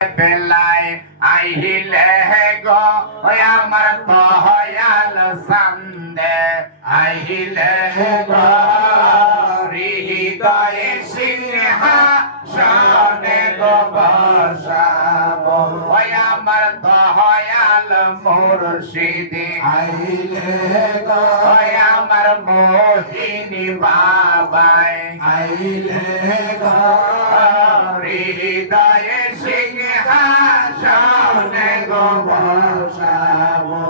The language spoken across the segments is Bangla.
বেলায় আইলে গো আমার দয়াল সান্দে আইলে গো হৃদয়ে সিংহাসনে গো বসাবো আমার দয়াল মুর্শিদে আইলে গো আমার মোহিনী বাবাই আইলে গো হৃদয়ে সিংহাসনে গো বসাবো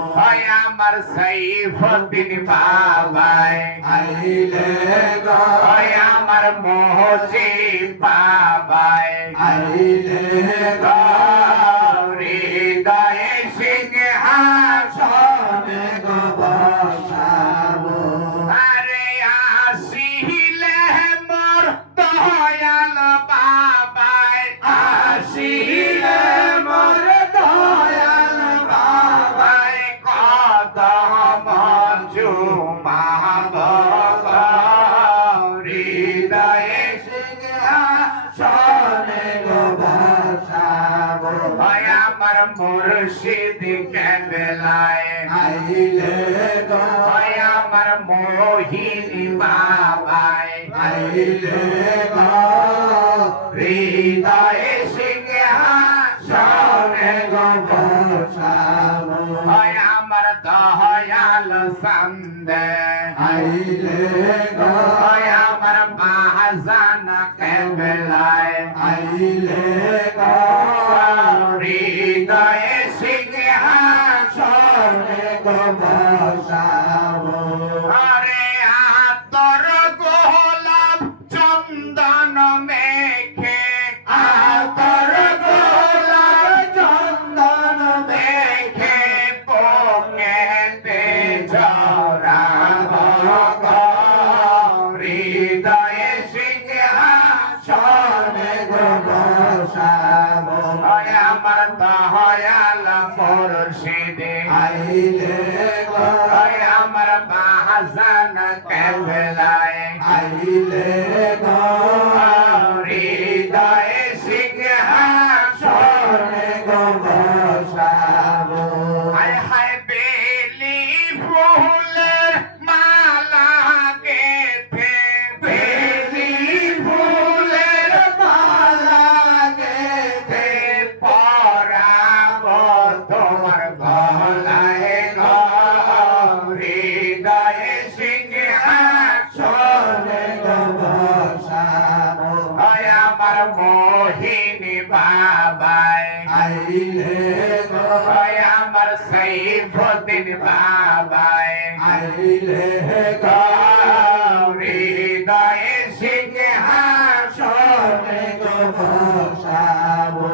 আমার সাইফুদ্দিন বাবাই আইলে গো আমার মুজিব বাবাই আইলে গো হৃদয়ে সিংহাসনে গো বসাবো আরে আসিলে মোর দয়াল বাবাই আসিলে মোর দয়াল বাবাই কদম চুমাব হৃদয়ে সিংহাসনে গো বসাবো আমার মুর্শিদ কেবলায় আইলে গো আমার মোহিনী বাবাই আইলে গো হৃদয়ে সিংহাসনে গো বসাবো আমার দয়াল সান্দে আইলে গো আমার বাজান কেবলায় আইলে গো হৃদয়ে সিংহাসনে গো বসাবো আরে আতর গোলাপ চন্দন মেখে আতর গোলাপ চন্দন মেখে পোকেতে জড়াবো হৃদয়ে সিংহাসনে গো বসাবো আমার দয়াল মুর্শিদে আইলে গো আমার বাজান কেবলায় আইলে গো হৃদয়ে সিংহাসনে গো বসাবো হায় হায় বেলি ফুলের মালা গেথে বেলি ফুলের মালা গেথে পরাবো তোমার গলায় গো হৃদয়ে সিংহাসনে গো বসাবো আমার মোহিনী বাবাই আইলে গো আমার সাইফুদ্দিন বাবাই আইলে গো